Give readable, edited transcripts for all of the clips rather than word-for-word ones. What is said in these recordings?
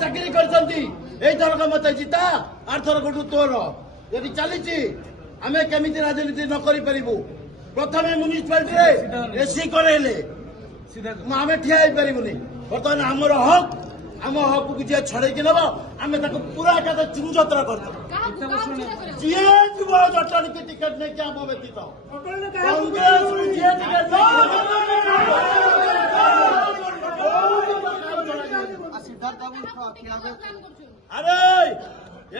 चाकरी करथरक मत जिता आरथरक तोर यदि चली आम केमी राजनीति न करूँ प्रथम म्यूनिसिपालिटी एसी करले आम ठिया पारूनी बर्तमान आमर हक आम हक को जी छड़े नब आम पूरा चुंजतर कर जी जुव जटन की टिकेट नहीं आम व्यतीत कांग्रेस अरे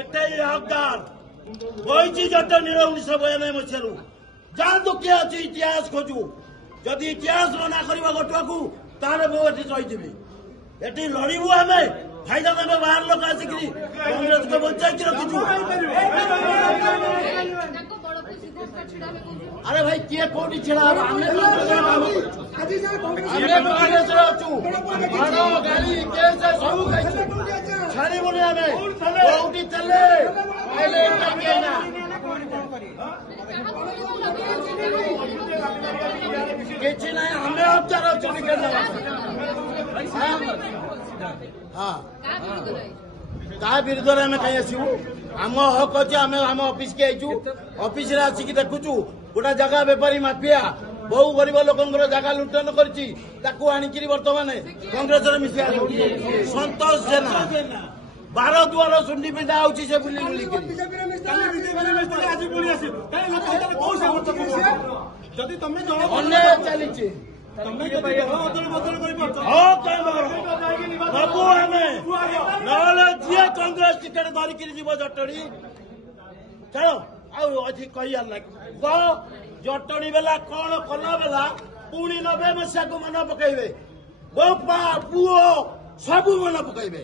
एटे हकदार बही जटनी 1992 मसीह जातु किए अच्छी इतिहास खोजू जदि इतिहास मना करवा गटुआ को ताले मुझे रही एटी लड़ू आम फायदा देवे बाहर लोक आसिक कांग्रेस को बचाई रखीचु अरे भाई किए कौटी छिड़ा कांग्रेस अच्छु गाड़ी केस सब छाड़बुनि आम कौटी चले किसी ना आम उपचार टिकेट हाँ ता विरुद्ध आम कहीं आसबू आम हक अच्छे आम आम ऑफिस के आईचु ऑफिस आसिक देखुचु गोटा जगह बेपारी माफिया बहु गरीब लोकर जगह लुंठन करी बर्तमान कांग्रेस मिसा संतोष जेना 12 दुआर सुंडी पिंडा आउची से बुली बुली चली बाबू आम जी कांग्रेस टिकेट धरिकी जीव जटणी चलो अच्छी कह जटणी बेला कौन कला बेला पुणी 90 मसीहा को मन पकड़े बो पुओ सब मन पकड़े।